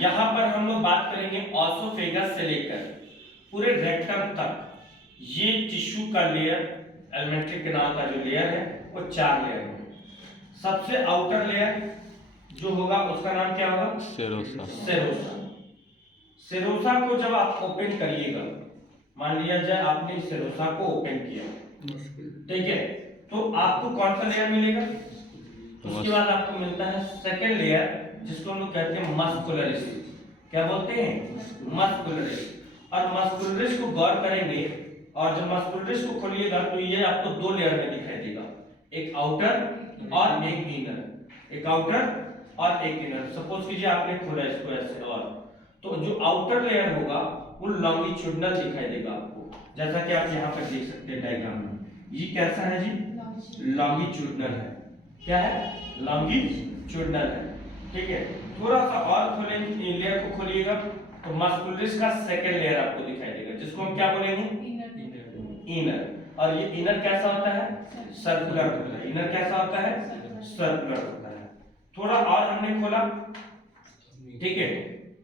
यहाँ पर हम लोग बात करेंगे ऑसोफेगस से लेकर पूरे रेक्टम तक। ये टिश्यू का लेयर, एलिमेंट्री कैनाल का जो लेयर है वो 4 लेयर है। सबसे आउटर लेयर जो होगा उसका नाम क्या होगा? सेरोसा। सेरोसा। सेरोसा को जब आप ओपन करिएगा, मान लिया जाए आपने सेरोसा को ओपन किया, ठीक है, तो आपको कौन सा लेयर मिलेगा? उसके बाद आपको मिलता है सेकंड लेयर, जिसको हम लोग कहते हैं मस्कुलरिस। क्या बोलते हैं? मस्कुलरिस। और मस्कुलरिस को गौर करेंगे और जब मस्कुलरिस को खोलिएगा तो ये आपको 2 लेयर में दिखाई देगा, एक आउटर और एक इनर। एक आउटर और एक इनर। सपोज कीजिए आपने खोला इसको ऐसे, और तो जो आउटर लेयर होगा वो लॉन्गिट्यूडनल दिखाई देगा आपको, जैसा कि आप यहाँ पर देख सकते हैं डायग्राम में। ये कैसा है जी? लॉन्गिट्यूडनल है। क्या है? लॉन्गिट्यूडनल है, ठीक है। थोड़ा सा और खोलेंगे, लेयर को खोलिएगा तो मस्कुलरिस का सेकंड लेयर आपको दिखाई देगा, जिसको हम क्या बोलेंगे? इनर। और ये इनर कैसा होता है? सर्कुलर होता है। इनर कैसा होता है? सर्कुलर होता है। थोड़ा और हमने खोला, ठीक है।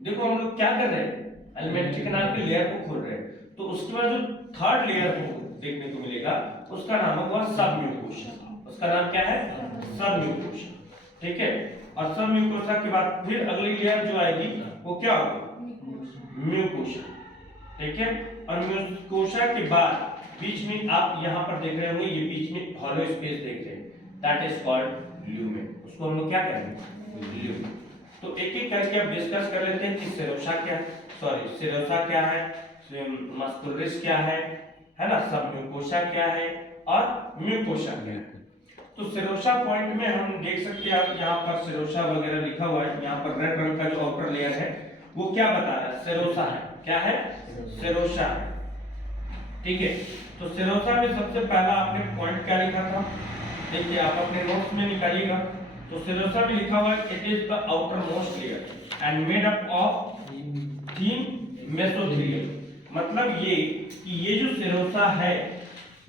देखो हम लोग क्या कर रहे हैं, एलिमेंट्री कैनाल के लेयर को खोल रहे हैं, तो उसके बाद जो थर्ड लेयर को देखने को मिलेगा उसका नाम होगा सबम्यूकोसा। उसका नाम क्या है? सबम्यूकोसा, ठीक है। और सबम्यूकोसा के बाद फिर अगली लेयर जो आएगी वो क्या होगा? म्यूकोसा, ठीक है। और म्यूकोसा के बाद बीच में आप यहाँ पर देख रहे होंगे, ये बीच में हॉलो स्पेस देख रहे हैं, दैट इज कॉल्ड ल्यूमेन। उसको हम लोग क्या कहेंगे? ल्यूमेन। तो एक एक करके अब डिस्कस कर लेते हैं कि सेरोसा क्या है, सेरोसा क्या है, मस्कुलरिस क्या है ना, सबम्यूकोसा क्या है और म्यूकोसा क्या है। तो सेरोसा पॉइंट में हम देख सकते हैं, आप यहाँ पर सेरोसा वगैरह लिखा हुआ है, यहाँ पर रेड रंग का जो आउटर लेयर है वो क्या बता रहा है? सेरोसा है। क्या है? सेरोसा है, ठीक है। तो सेरोसा में सबसे पहला आपने पॉइंट क्या लिखा था, देखिए आप अपने नोट्स में निकालिएगा। तो सेरोसा में लिखा हुआ है it is the outer most layer and made up of thin mesothelium. मतलब ये कि ये जो सेरोसा है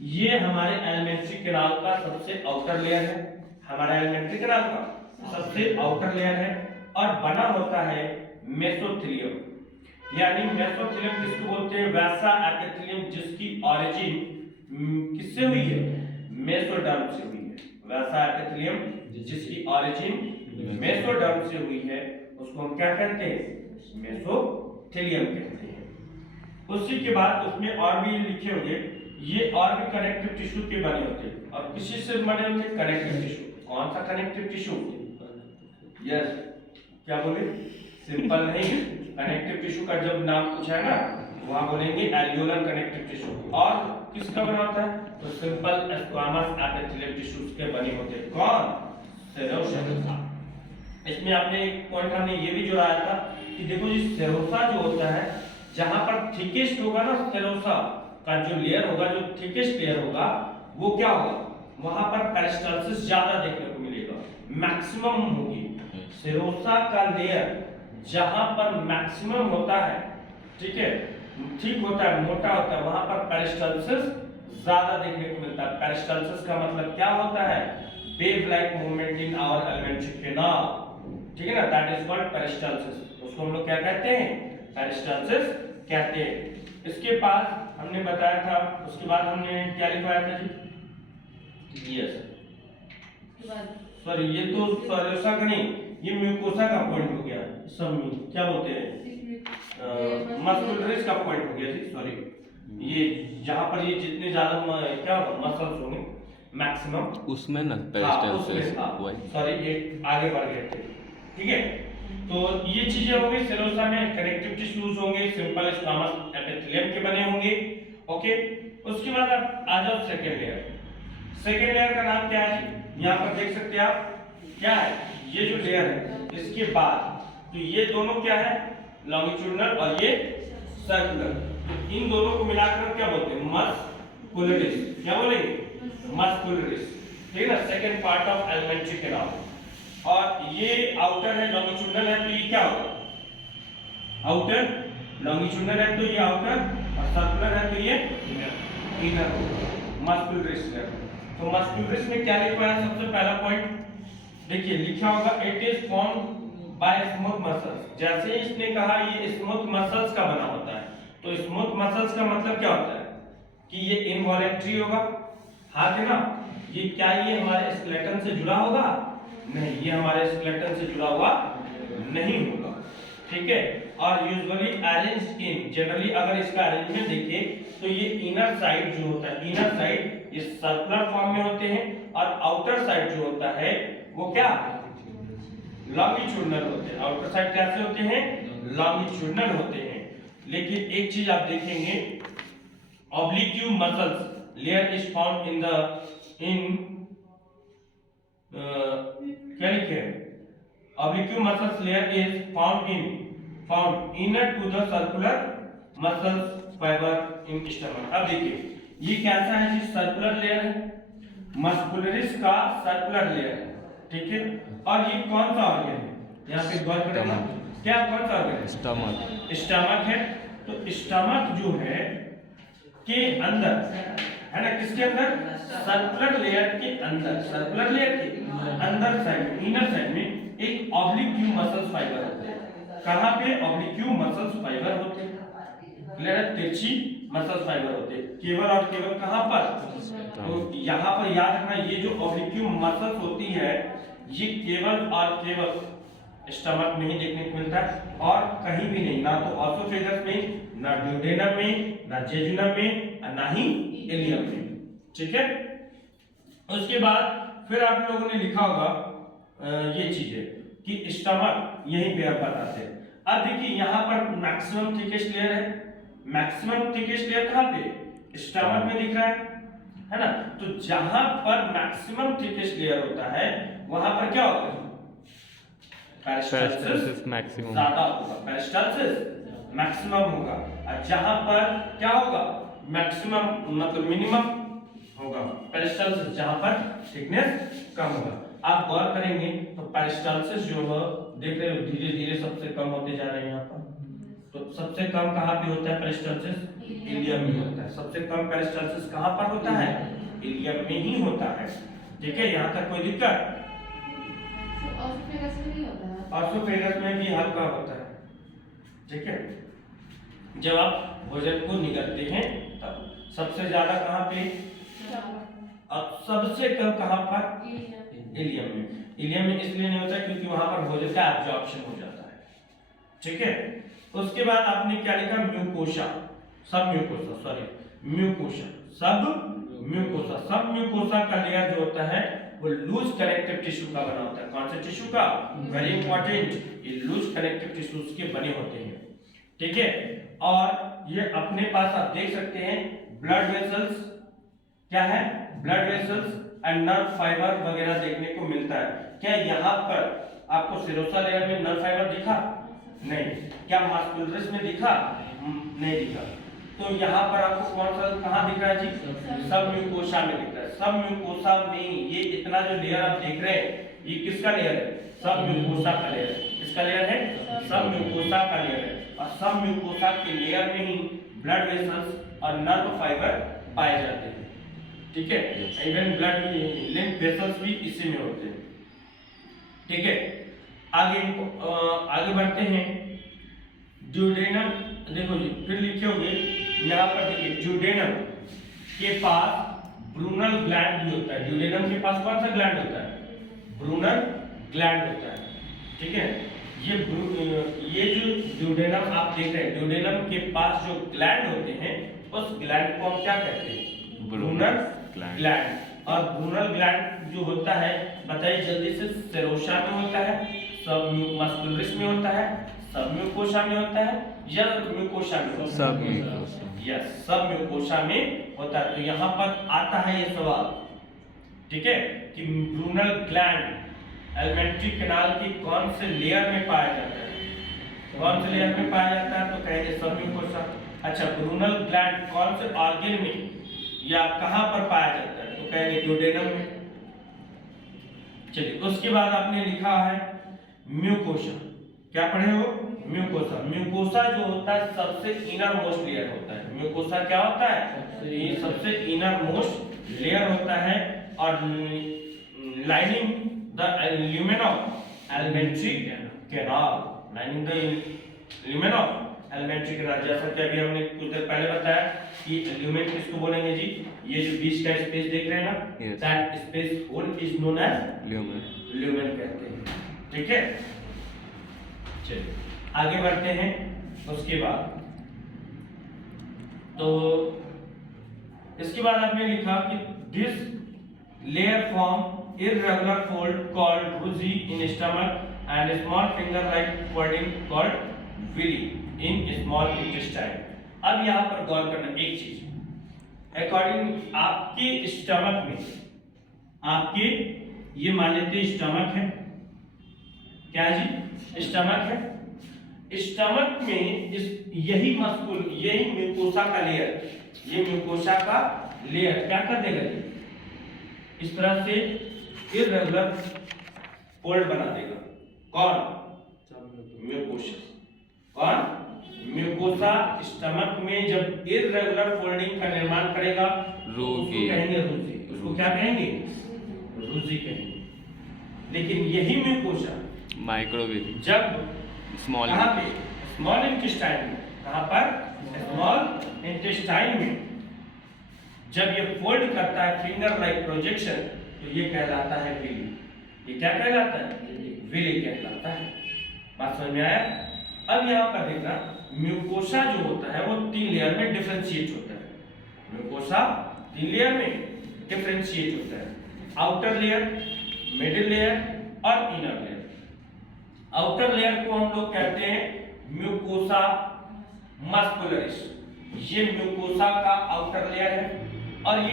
ये हमारे एलिमेंट्री कैनाल का सबसे आउटर लेयर है, हमारा एलिमेंट्री कैनाल का सबसे आउटर लेयर है, और बना होता है मेसोथेलियम। यानी मेसोथेलियम किसको बोलते हैं? वैसा एपिथेलियम जिसकी ऑरिजिन किससे हुई है? मेसोडर्म से हुई है। वैसा एपिथेलियम जिसकी ऑरिजिन मेसोडर्म से हुई है उसको हम क्या कहते हैं? मेसोथेलियम कहते हैं। उसी के बाद उसमें और भी लिखे होंगे, ये और भी कनेक्टिव टिश्यू के बने होते हैं। और किसी से बने होते हैं? Connective tissue. कौन सा कनेक्टिव टिश्यू? यस, क्या बोले? सिंपल नहीं, कनेक्टिव टिश्यू का जब नाम पूछा है ना वहां बोलेंगे एल्वियोलर कनेक्टिव टिश्यू। और किसका बना होता है? तो सिंपल स्क्वामस एपिथेलियल टिश्यूज के बने होते हैं। कौन? सेरोसा। इसमें आपने एक पॉइंट हमने ये भी जोड़ाया था कि देखो जी सेरोसा जो होता है, जहां पर थिकेस्ट होगा ना, सेरोसा का जो लेयर होगा, जो थिकेस्ट लेयर होगा वो क्या होगा? वहां पर पेरिस्टाल्सिस ज्यादा देखने को मिलेगा, मैक्सिमम होगी। सेरोसा का लेयर जहां पर मैक्सिमम होता है, ठीक है, ठीक होता है, मोटा होता है, वहां पर पेरिस्टाल्सिस ज्यादा देखने को मिलता है। पेरिस्टाल्सिस का मतलब क्या होता है? Wave like movement in our elementary canal, ठीक है ना, दैट इज कॉल्ड पेरिस्टाल्सिस। उसको हम लोग क्या कहते हैं? पेरिस्टाल्सिस कहते हैं। इसके बाद हमने बताया था, उसके बाद हमने क्या लिखवाया था जी? यस, सॉरी, ये तो सेरोसा का नहीं, ये म्यूकोसा का पॉइंट हो गया। सब क्या बोलते हैं? मस्कुलरिस का पॉइंट हो गया जी, सॉरी। ये जहां पर ये जितने ज्यादा क्या मसल्स होंगे मैक्सिमम, उसमें ना पेरिस्टाल्सिस, सॉरी ये आगे बढ़ गए थे, ठीक है। तो ये चीजें होंगी सेरोसा में, कनेक्टिव टिश्यूज होंगे, सिंपल स्क्वामस एपिथेलियम के बने होंगे, ओके। उसके बाद आप आ जाओ सेकंड लेयर। सेकंड लेयर का नाम क्या है जी? यहाँ पर देख सकते हैं आप, क्या है? ये जो लेयर है इसके बाद तो ये दोनों क्या है? लॉन्गिट्यूडनल और ये सर्कुलर। तो इन दोनों को मिलाकर क्या बोलते हैं? मस्कुलरिस। क्या बोलेंगे? मस्कुलरिस, ठीक है ना, second part of alimentary canal. और ये आउटर है, लॉन्गिट्यूडनल है, तो ये क्या होगा? आउटर। लॉन्गिट्यूडनल है तो ये आउटर, और सर्कुलर है तो ये इनर होगा, मस्कुलरिस है। तो मस्कुलरिस में क्या लिखा है? सबसे पहला पॉइंट देखिए लिखा होगा, it is form by smooth muscles. जैसे ही इसने कहा ये स्मूथ मसल्स का बना होता है, तो स्मूथ मसल्स का मतलब क्या होता है कि ये इनवॉलेंट्री होगा, हाँ कि ना? ये क्या ये हमारे स्केलेटन से जुड़ा होगा? नहीं, ये हमारे स्केलेटन से जुड़ा हुआ नहीं होगा, ठीक है। और यूजुअली अरेंज्ड इन, जनरली अगर इसका अरेंजमेंट देखिए तो ये इनर साइड जो होता है, इनर साइड ये सर्कुलर फॉर्म में होते हैं, और आउटर साइड जो होता है वो क्या? लॉन्गिट्यूडनल होते हैं। आउटर साइड कैसे होते हैं? लॉन्गिट्यूडनल होते हैं। लेकिन एक चीज आप देखेंगे, oblique muscles layer is found in क्या लिखे हैं? Oblique muscles layer is found inner to the circular muscles fiber in stomach. अब देखिए ये कैसा है जी? सर्कुलर लेयर है, मस्कुलरिस का सर्कुलर लेयर है, ठीक है। और ये कौन सा ऑर्गन है? यहाँ पे गौर करें, क्या कौन सा ऑर्गन है? स्टमक। स्टमक है। तो स्टमक जो है के अंदर है ना, किसके अंदर? सर्कुलर लेयर के अंदर, सर्कुलर लेयर के अंदर साइड, इनर साइड में एक ऑब्लिक्यू मसल्स फाइबर होते हैं। कहाँ पे? ऑब्लिक्यू मसल्स फाइबर होते हैं, क्लियर है? तिरछी मसल्स फाइबर होते हैं, केवल और केवल कहाँ पर? तो यहाँ पर याद रखना, ये जो ऑब्लिक्यू मसल्स होती है ये केवल और केवल स्टमक में ही देखने को मिलता है, और कहीं भी नहीं, ना तो ऑसोफेगस में, ना ड्यूडेनम में, ना जेजुनम में, ना ही इलियम में, ठीक है। उसके बाद फिर आप लोगों ने लिखा होगा ये चीजें कि स्टमक यहीं पे आप बताते हैं। अब देखिए यहाँ पर मैक्सिमम थिकेस्ट लेयर है, मैक्सिमम थिकेस्ट लेयर कहाँ पे? स्टमक में दिख रहा है ना? तो जहां पर मैक्सिमम थिकेस्ट लेयर होता है वहां पर क्या होगा? पेरिस्टाल्सिस मैक्सिमम ज्यादा होगा, पेरिस्टाल्सिस मैक्सिमम होगा। और जहां पर क्या होगा? मैक्सिमम मतलब मिनिमम होगा, पेरिस्टाल्सिस जहां पर थिकनेस कम होगा। आप गौर करेंगे तो पेरिस्टाल्सिस जो है देख रहे हो धीरे धीरे सबसे कम होते जा रहे हैं यहाँ पर। तो सबसे कम कहाँ पे होता है पेरिस्टाल्सिस? इलियम में होता है। सबसे कम पेरिस्टाल्सिस कहाँ पर होता है? इलियम में ही होता है, ठीक है। यहाँ तक कोई दिक्कत? ऑसोफेगस में नहीं होता है? ऑसोफेगस में भी हल्का होता है, ठीक है। जब आप भोजन को निगलते हैं तब सबसे ज्यादा कहाँ पे? और सबसे कम कहाँ पर? इलियम में। इलियम में इसलिए नहीं होता क्योंकि वहां पर भोजन का एब्जॉर्प्शन हो जाता है, ठीक है। उसके बाद आपने क्या लिखा? म्यूकोसा, सब म्यूकोसा, सॉरी म्यूकोसा, सब म्यूकोसा। सब म्यूकोसा का लेयर जो होता है वो लूज कनेक्टिव टिश्यू का बना होता है। कौन से टिश्यू का? वेरी इंपॉर्टेंट, ये लूज कनेक्टिव टिश्यूज के बने होते हैं, ठीक है। और ये अपने पास आप देख सकते हैं ब्लड वेसल्स, क्या है? Blood vessels and nerve fibre वगैरह देखने को मिलता है। क्या यहाँ पर आपको सेरोसा लेयर में नर्व फाइबर दिखा? नहीं। क्या मस्कुलरिस में दिखा? नहीं दिखा। तो यहाँ पर आपको कौन सा कहाँ दिख रहा है जी? सब म्यूकोसा में दिख रहा है। सब म्यूकोसा में ये इतना जो लेयर आप देख रहे हैं ये किसका लेयर है? सब म्यूकोसा का लेयर है। किसका लेयर है? सब म्यूकोसा का लेयर है। और सब म्यूकोसा के लेयर में ही ब्लड वेसल्स और नर्व फाइबर पाए जाते हैं, ठीक है। इवन ब्लड लिम्फ वेसल्स भी इसी में होते हैं, ठीक है। आगे बढ़ते हैं। ड्यूडेनम, देखो जी फिर लिखे होंगे यहाँ पर, देखिए ड्यूडेनम के पास ब्रूनल ग्लैंड भी होता है। ड्यूडेनम के पास कौन सा ग्लैंड होता है? ब्रूनल ग्लैंड होता है, ठीक है। ये जो ड्यूडेनम आप देख रहे हैं, ड्यूडेनम के पास जो ग्लैंड होते हैं उस ग्लैंड को हम क्या कहते हैं? Brunel gland. और ब्रूनल ग्लैंड जो होता है बताइए जल्दी से, सेरोसा में होता है, सब मस्कुलरिस में होता है, सब म्यूकोसा में होता है, या म्यूकोसा में होता है? सब म्यूकोसा। यस, सब म्यूकोसा में होता है। तो यहाँ पर आता है ये सवाल, ठीक है, कि ब्रूनल ग्लैंड एलिमेंट्री कैनाल की कौन से लेयर में पाया जाता है? कौन से लेयर में पाया जाता है? तो कहेंगे सब म्यूकोसा। अच्छा, ब्रूनल ग्लैंड कौन से ऑर्गन में या कहां पर पाया जाता है? तो कहेंगे ड्यूडेनम में। चलिए उसके बाद आपने लिखा है म्यूकोसा। क्या पढ़े हो? म्यूकोसा। म्यूकोसा जो होता है सबसे इनर मोस्ट लेयर होता है। म्यूकोसा क्या होता है? ये सबसे इनर मोस्ट लेयर होता है और lining the lumen of alimentary canal. Canal lining the lumen of alimentary canal. जैसा कि अभी हमने कुछ देर पहले बताया कि ल्यूमेन किसको बोलेंगे जी, ये जो बीच का स्पेस देख रहे हैं ना, Yes. That space hole is known as lumen. Lumen कहते हैं। ठीक है, चलिए आगे बढ़ते हैं। उसके बाद तो इसके बाद आपने लिखा कि this layer form irregular fold called rugae in stomach and small finger like folding called villi in small intestine. अब यहाँ पर गौर करना एक चीज, अकॉर्डिंग आपके स्टमक में, आपके ये मान लेते स्टमक है, क्या जी स्टमक है, स्टमक में इस यही मस्कुल, यही म्यूकोसा का लेयर, ये म्यूकोसा का लेयर क्या कर देगा, इस तरह से इररेगुलर फोल्ड बना देगा। कौन, म्यूकोसा। कौन, म्यूकोसा स्टमक में जब इररेगुलर फोल्डिंग का निर्माण करेगा तो उसको कहेंगे रूजी। उसको क्या कहेंगे, रूजी कहेंगे। लेकिन यही म्यूकोसा माइक्रोवेव जब स्मॉल, कहाँ पे, स्मॉल इंटेस्टाइन में, कहाँ पर, स्मॉल इंटेस्टाइन में जब ये फोल्ड करता है फिंगर लाइक प्रोजेक्शन, तो ये कहलाता है विली। ये क्या कहलाता है, विली कहलाता है। बात समझ में आया। अब यहाँ पर देखना, म्यूकोसा जो होता है वो 3 लेयर में डिफरेंशिएट होता है। म्यूकोसा 3 लेयर में डिफरेंशिएट होता है, आउटर लेयर, मिडिल लेयर और इनर लेयर। आउटर लेयर को हम लोग कहते हैं म्यूकोसा मस्कुलरिस। ये म्यूकोसा का आउटर लेयर है, और ये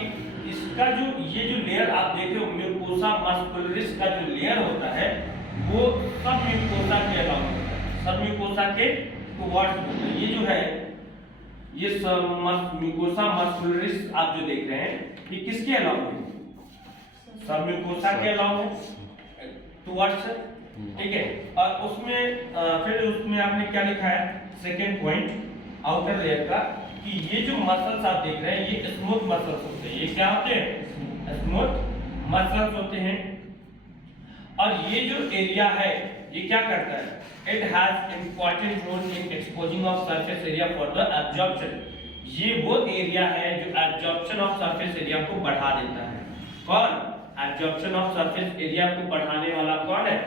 इसका जो ये जो लेयर आप देख रहे हो म्यूकोसा मस्कुलरिस का जो लेयर होता है वो सब म्यूकोसा के अलावा होता है, सब म्यूकोसा के टुवर्ड्स होता है। ये जो है ये सब म्यूकोसा मस्कुलरिस आप जो देख रहे हैं ये किसके अलावा है, सब म्यूकोसा के अलावा है, टुवर्ड्स। ठीक है, और उसमें फिर उसमें आपने क्या लिखा है, सेकेंड पॉइंट आउटर लेयर का, कि ये जो मसल्स आप देख रहे हैं ये स्मूथ मसल्स होते हैं। ये क्या होते हैं, स्मूथ मसल्स होते हैं। और ये जो एरिया है ये क्या करता है, it has important role in exposing of surface area for the absorption. ये वो एरिया है जो एब्जॉर्प्शन ऑफ सरफेस एरिया को बढ़ा देता है। कौन, एब्जॉर्प्शन ऑफ सरफेस एरिया को बढ़ाने वाला कौन है,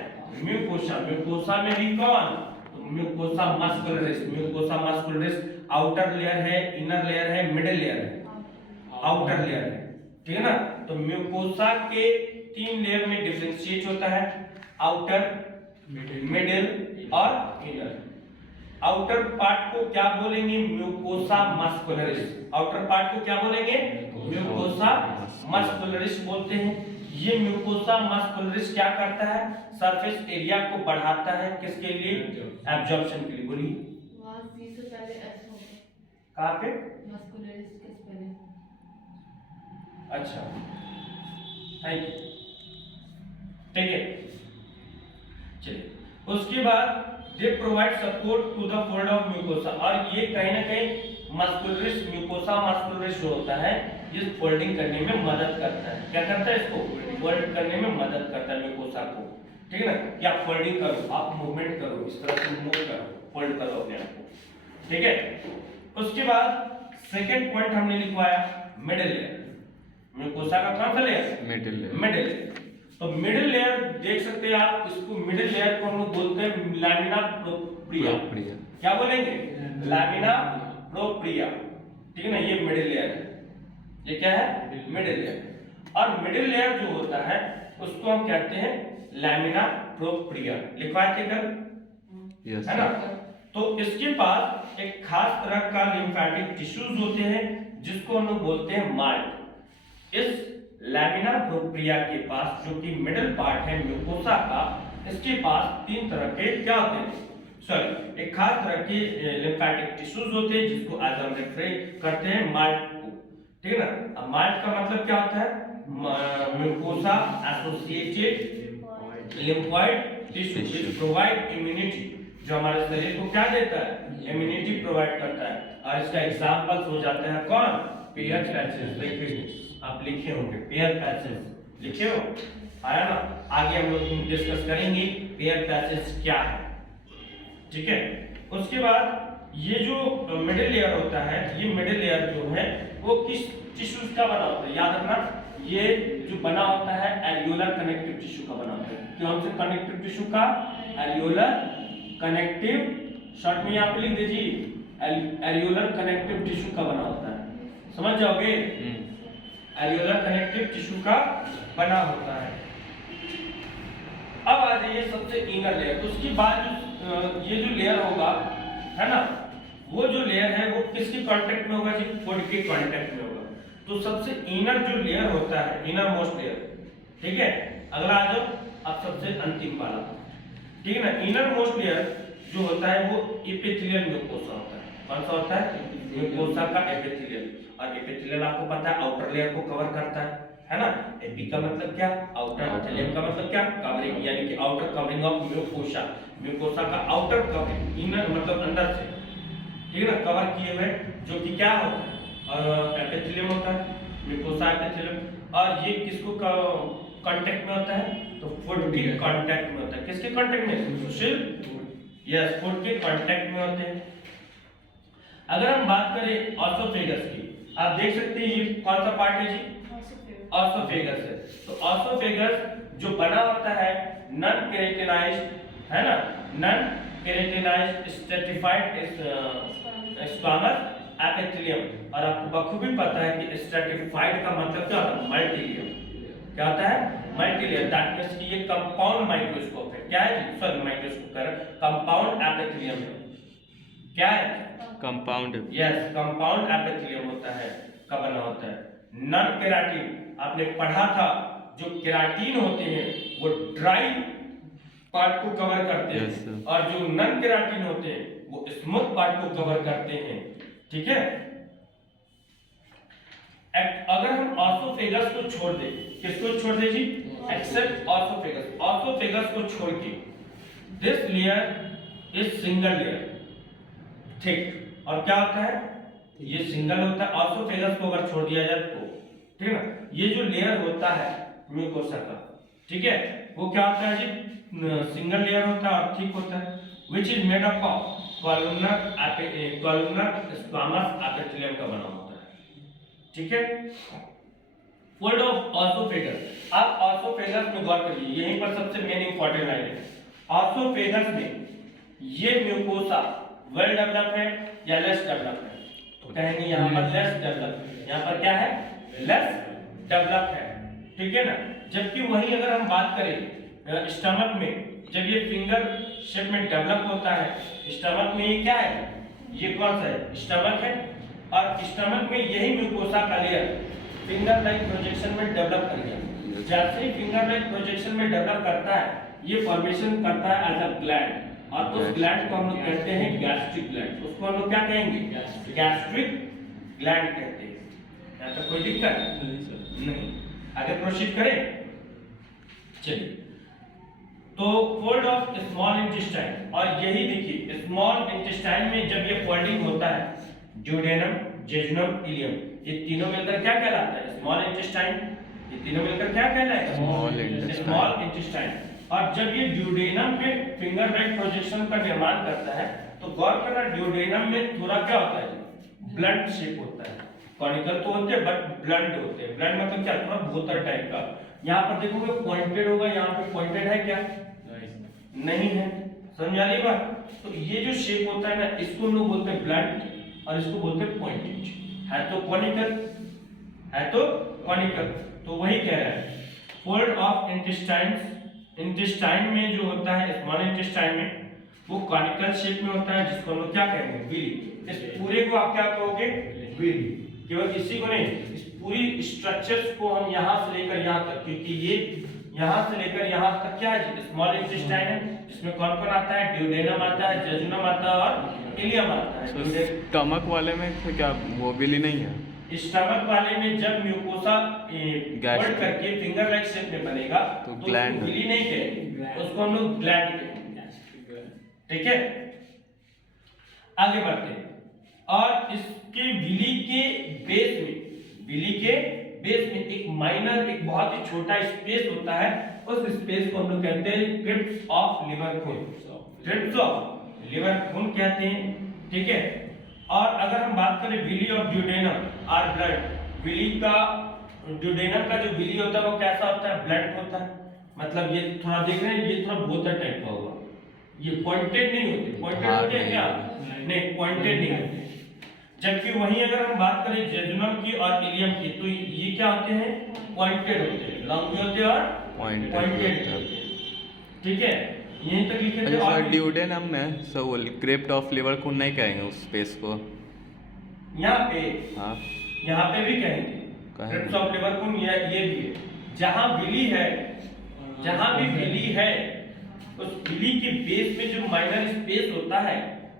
म्यूकोसा। म्यूकोसा में भी कौन, mucosa muscularis. Mucosa muscularis outer layer है, इनर लेयर है, मिडिल लेयर है, आउटर लेयर है। ठीक है ना, तो म्यूकोसा के 3 लेयर में डिफरेंशिएट होता है, आउटर, मिडिल और इनर। आउटर पार्ट को क्या बोलेंगे, म्यूकोसा मस्कुलरिस। आउटर पार्ट को क्या बोलेंगे, म्यूकोसा मस्कुलरिस बोलते हैं। ये म्यूकोसा मस्कुलरिस क्या करता है, सरफेस एरिया को बढ़ाता है, किसके लिए, एब्जॉर्प्शन के लिए। बोलिए, वहां सी से पहले एस होगा, कहाँ पे, मस्कुलरिस के पहले। अच्छा, थैंक यू। ठीक है, चलिए उसके बाद they provide support to the fold of mucosa. और ये कहीं ना कहीं मस्कुलरिस, म्यूकोसा मस्कुलरिस जो होता है ये फोल्डिंग करने में मदद करता है। क्या करता है, इसको फोल्ड करने में मदद करता है म्यूकोसा को। ठीक है ना, कि आप फोल्डिंग करो, आप मूवमेंट करो, इस तरह से मूव करो, फोल्ड करो अपने आप को। ठीक है, उसके बाद सेकंड पॉइंट हमने लिखवाया मिडिल लेयर। म्यूकोसा का कौन सा layer, middle layer. Middle layer. तो मिडिल लेयर देख सकते हैं आप, इसको मिडिल लेयर को हम लोग बोलते हैं लैमिना प्रोप्रिया। क्या बोलेंगे, लैमिना प्रोप्रिया। ठीक है ना, ये मिडिल लेयर है, ये क्या है, मिडिल लेयर। और मिडिल लेयर जो होता है उसको हम कहते हैं लैमिना प्रोप्रिया। लिखवाए थे कल, है ना। तो इसके पास एक खास तरह का लिम्फेटिक टिश्यूज होते हैं जिसको हम लोग बोलते हैं मार्ट। इस लैमिना प्रोप्रिया के पास जो कि मिडिल पार्ट है म्यूकोसा का, इसके पास 3 तरह के क्या होते हैं, सॉरी एक खास तरह के लिम्फेटिक टिश्यूज होते हैं जिसको आज हम रेफर करते हैं मार्ट को। ठीक है ना, अब मार्ट का मतलब क्या होता है, mucosa associated lymphoid tissue which provide immunity, जो हमारे शरीर को क्या देता है, इम्यूनिटी प्रोवाइड करता है। और इसका एग्जांपल्स हो जाते हैं कौन, पेयर पैचेस। आप लिखे होंगे पेयर पैचेस, लिखे हो, आया ना। आगे हम लोग डिस्कस करेंगे पेयर पैचेस क्या है। ठीक है। उसके बाद ये जो मिडिल लेयर होता है, ये मिडिल लेयर जो है वो किस टिश्यूज का बना होता है, याद रखना, ये जो बना होता है एल्वियोलर कनेक्टिव टिश्यू का बना होता है। कौन से कनेक्टिव टिश्यू का? एल्वियोलर कनेक्टिव, शॉर्ट में यहाँ पे लिख दीजिए, एल्वियोलर कनेक्टिव टिश्यू का बना होता है, समझ जाओगे। एल्वियोलर कनेक्टिव टिश्यू का बना होता है। अब आ जाइए सबसे इनर लेयर। उसके बाद ये जो लेयर होगा, है ना, वो जो लेयर है वो किसके कांटेक्ट में होगा जी? फूड के कांटेक्ट में होगा। तो सबसे इनर जो लेयर होता है, इनर मोस्ट लेयर, ठीक है। अगला आ जाओ अब सबसे अंतिम वाला, ठीक है ना। इनर मोस्ट लेयर जो होता है वो एपिथेलियल म्यूकोसा होता है। कौन सा होता है? म्यूकोसा का एपिथेलियल। और एपिथेलियल आपको पता है आउटर लेयर को कवर करता है ना। एपी का मतलब क्या? आउटर, एपिथेलियल का मतलब क्या? कवरिंग, यानी कि outer covering of mucosa. Mucosa का आउटर कवरिंग, इनर मतलब अंदर से, ठीक है ना, कवर किए हुए, जो कि क्या होता है? एपिथेलियम होता है, म्यूकोसा एपिथेलियम। और ये किसको कांटेक्ट में होता है? तो फूड के कांटेक्ट में होता है। किसके कांटेक्ट में? सुशील, यस, फूड के कांटेक्ट में होते हैं। अगर हम बात करें ऑसोफेगस की, आप देख सकते हैं ये कौन सा पार्ट है जी? ऑसोफेगस है। तो ऑसोफेगस जो बना होता है नॉन केराटिनाइज्ड, है ना, non keratinized stratified squamous epithelium. और आपको बखूबी पता है कि स्ट्रैटिफाइड का मतलब क्या होता है? मल्टीलेयर। क्या होता है? मल्टीलेयर। दैट मींस कि ये कंपाउंड माइक्रोस्कोप है। क्या है जी? सॉरी, माइक्रोस्कोप कर कंपाउंड एपिथेलियम है। क्या है? कंपाउंड। यस, कंपाउंड एपिथेलियम होता है, का बना होता है। नॉन केराटिन, आपने पढ़ा था, जो केराटिन होते हैं वो ड्राई पार्ट को कवर करते हैं, yes, और जो नॉन केराटिन होते हैं वो स्मूथ पार्ट को कवर करते हैं, ठीक है। अगर हम ऑसोफेगस को छोड़ दें, किसको छोड़ दें जी? एक्सेप्ट ऑसोफेगस, ऑसोफेगस को छोड़ के this layer is single layer, ठीक। और क्या होता है? ये सिंगल होता है। ऑसोफेगस को अगर छोड़ दिया जाए तो, ठीक है ना, ये जो लेयर होता है म्यूकोसा का, ठीक है, वो क्या होता है जी? सिंगल लेयर होता है और ठीक होता है, which is made up of columnar squamous epithelium का बना होता है, ठीक है। Fold of oesophagus. आप ऑसोफेगस में गौर करिए, यहीं पर सबसे मेन इंपॉर्टेंट लाइन है। ऑसोफेगस में ये म्यूकोसा वेल डेवलप है या लेस डेवलप है? तो कहेंगे यहाँ पर लेस डेवलप है। यहाँ पर क्या है? लेस डेवलप है, ठीक है ना। जबकि वही अगर हम बात करें स्टमक में, जब ये फिंगर शेप में डेवलप होता है, स्टमक में ये क्या है? ये कौन सा है? स्टमक है। और स्टमक में यही म्यूकोसा का लेयर फिंगर लाइक प्रोजेक्शन में डेवलप कर गया। जैसे ही फिंगर लाइक प्रोजेक्शन में डेवलप करता है, ये फॉर्मेशन करता है एज अ ग्लैंड, और उस ग्लैंड को हम लोग कहते हैं गैस्ट्रिक ग्लैंड। उसको हम लोग क्या कहेंगे? गैस्ट्रिक ग्लैंड कहते हैं। यहाँ तक कोई दिक्कत नहीं। आगे प्रोसीड करें, चलिए। तो फोल्ड ऑफ स्मॉल इंटेस्टाइन, और यही देखिए स्मॉल इंटेस्टाइन में जब ये फोल्डिंग होता है, ड्यूडेनम, जेजुनम, इलियम, ये तीनों मिलकर क्या कहलाता है? Small intestine. ये तीनों मिलकर क्या कहलाता है? Small intestine. और जब ये ड्यूडेनम में फिंगर लाइक प्रोजेक्शन का निर्माण करता है, तो गौर करना ड्यूडेनम में थोड़ा क्या होता है? ब्लंट शेप होता है। कॉनिकल तो होते हैं बट ब्लंट होते हैं। ब्लंट मतलब क्या? थोड़ा भूतर टाइप का। यहाँ पर देखोगे पॉइंटेड होगा, यहाँ पे पॉइंटेड है क्या? नहीं है। समझ आ रही बात? तो ये जो शेप होता है ना, इसको हम लोग बोलते हैं ब्लंट और इसको बोलते हैं पॉइंटेड। है तो कॉनिकल, है तो कॉनिकल। तो वही कह रहा है फोल्ड ऑफ इंटेस्टाइन्स। इंटेस्टाइन में जो होता है स्मॉल इंटेस्टाइन में, वो कॉनिकल शेप में होता है, जिसको हम लोग क्या कहेंगे? विली। इस पूरे को आप क्या कहोगे? विली। केवल इसी को नहीं, इस पूरी स्ट्रक्चर्स को हम यहाँ से लेकर यहाँ तक, क्योंकि ये यहाँ से लेकर यहाँ तक क्या है? स्मॉल इंटेस्टाइन है, जिसमें कौन कौन आता है? ड्यूडेनम आता है, जेजुनम आता है और इलियम आता है। स्टमक वाले में तो क्या वो विली नहीं है? स्टमक वाले में जब म्यूकोसा फोल्ड करके फिंगर लाइक शेप में बनेगा तो ग्लैंड विली नहीं कहेंगे, उसको हम लोग ग्लैंड कहेंगे, ठीक है। आगे बढ़ते हैं। और इसके विली के बेस में, विली के बेस में एक माइनर, एक बहुत ही छोटा स्पेस होता है। उस स्पेस को हम लोग कहते हैं crypts of liver cone. Crypts of liver खून कहते हैं, ठीक है। और अगर हम बात करें विली ऑफ ड्यूडेनम और ब्लड, विली का ड्यूडेनम का जो विली होता है वो कैसा होता है, ब्लड होता है। मतलब ये थोड़ा देख रहे हैं, ये थोड़ा बोतल टाइप का होगा, ये पॉइंटेड नहीं होते, पॉइंटेड होते हैं क्या, नहीं पॉइंटेड नहीं होते। जबकि वहीं अगर हम बात करें जेजुनम की और इलियम की, तो ये क्या होते हैं, पॉइंटेड होते हैं, लंबे होते हैं और पॉइंटेड होते हैं, ठीक है। यहीं तक लिखे थे। अच्छा और सर ड्यूडेनम में सर वो क्रेप्ट ऑफ लिवर खून नहीं कहेंगे उस स्पेस को? यहाँ पे, हाँ यहाँ पे भी कहेंगे क्रेप्ट ऑफ लिवर खून, ये भी है। जहाँ विली है, जहाँ भी विली है, उस विली के बेस में जो माइनर स्पेस होता है,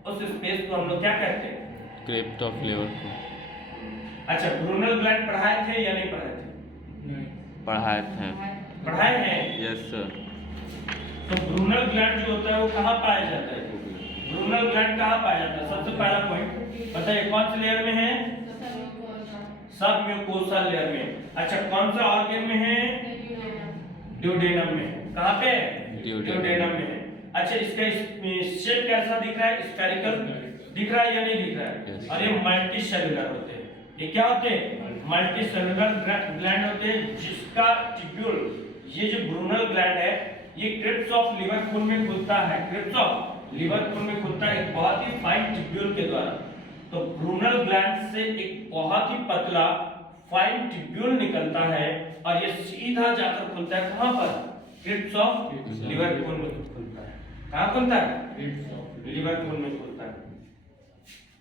उस स्पेस को हम लोग क्या कहते हैं, क्रेप्ट ऑफ लिवर खून। अच्छा ब्रूनल ग्लैंड पढ़ाए थे या नहीं पढ़ाए थे, पढ़ाए थे। पढ़ाए हैं। Yes sir. तो ब्रूनल ग्लैंड जो होता है वो कहाँ पाया जाता है, ब्रूनल ग्लैंड कहाँ पाया जाता है, सबसे पहला पॉइंट बताइए, कौन से लेयर में है, सब म्यूकोसा लेयर में। अच्छा कौन सा ऑर्गन में है, ड्यूडेनम में। कहाँ पे, ड्यूडेनम में है। अच्छा इसका शेप कैसा दिख रहा है, स्फेरिकल दिख रहा है या नहीं दिख रहा है, Yes. और ये मल्टी सेलुलर होते हैं। ये क्या होते हैं, मल्टी सेलुलर ग्लैंड होते हैं, जिसका ट्यूब्यूल, ये जो ब्रूनल ग्लैंड है, ये क्रिप्स ऑफ लिवर खून में खुलता है, क्रिप्स ऑफ लिवर खून में खुलता है एक बहुत ही फाइन ट्यूब्यूल के द्वारा। तो ब्रूनल ग्लैंड से एक बहुत ही पतला फाइन ट्यूब्यूल निकलता है और ये सीधा जाकर खुलता है कहां पर, क्रिप्स ऑफ लिवर खून में खुलता है। कहां खुलता है, लिवर खून में खुलता है,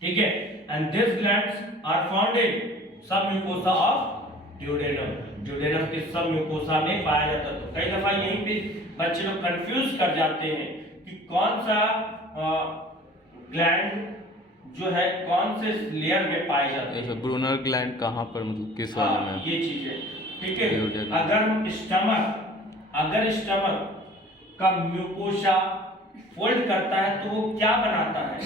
ठीक है। And this glands are found in submucosa of duodenum, duodenum के सब म्यूकोसा में पाया जाता है। तो कई दफा यहीं पे बच्चे लोग कंफ्यूज कर जाते हैं कि कौन सा ग्लैंड जो है कौन से लेयर में पाए जाते हैं। ब्रूनल ग्लैंड कहाँ पर, मतलब किस वाले में? ये चीज है, ठीक है। अगर स्टमक का म्यूकोसा फोल्ड करता है तो वो क्या बनाता है,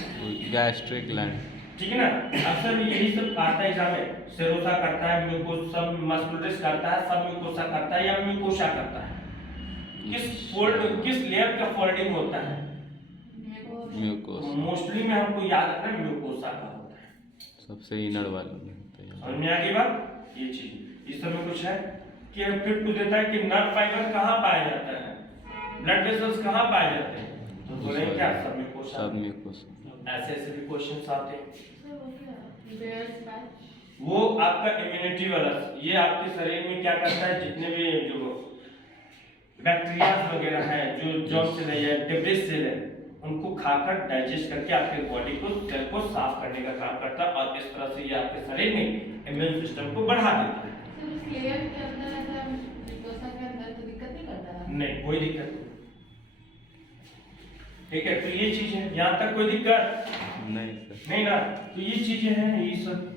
गैस्ट्रिक ग्लैंड, ठीक है ना। अक्सर यही सब आता है एग्जाम में, सेरोसा करता है, म्यूकोसा मस्कुलरिस करता है, सब म्यूकोसा करता है या म्यूकोसा करता है, किस लेयर का फोल्डिंग होता है, म्यूकोसा। मोस्टली में हमको याद रखना म्यूकोसा का होता है, सबसे इनर वाले में होता है। समझ में आ गई बात। ये चीज इस समय कुछ है कि फिर पूछ देता है कि नर्व फाइबर कहाँ पाया जाता है, ब्लड वेसल्स कहाँ पाए जाते हैं, तो बोले क्या सब म्यूकोसा, सब म्यूकोसा। ऐसे ऐसे भी क्वेश्चंस आते हैं। Bear's patch. वो आपका इम्यूनिटी वाला, ये आपके शरीर में क्या करता है, जितने भी जो बैक्टीरिया वगैरह है, जो जर्म सेल है या डेब्रिस सेल है, उनको खाकर डाइजेस्ट करके आपके बॉडी को, सेल को साफ करने का काम करता है, और इस तरह से ये आपके शरीर में इम्यून सिस्टम को बढ़ा देता है। सर उस लेयर के अंदर ऐसा म्यूकोसा के अंदर तो दिक्कत नहीं करता है? नहीं कोई दिक्कत नहीं, ठीक है। तो ये चीज है, यहाँ तक कोई दिक्कत नहीं सर। नहीं ना। तो ये चीजें हैं, ये सब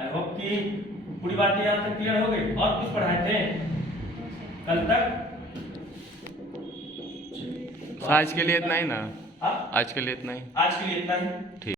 आई होप कि पूरी बातें यहाँ तक क्लियर हो गई। और कुछ पढ़ाए थे कल तक, आज के लिए इतना ही ना? हाँ आज के लिए इतना ही। आज के लिए इतना ही। ठीक।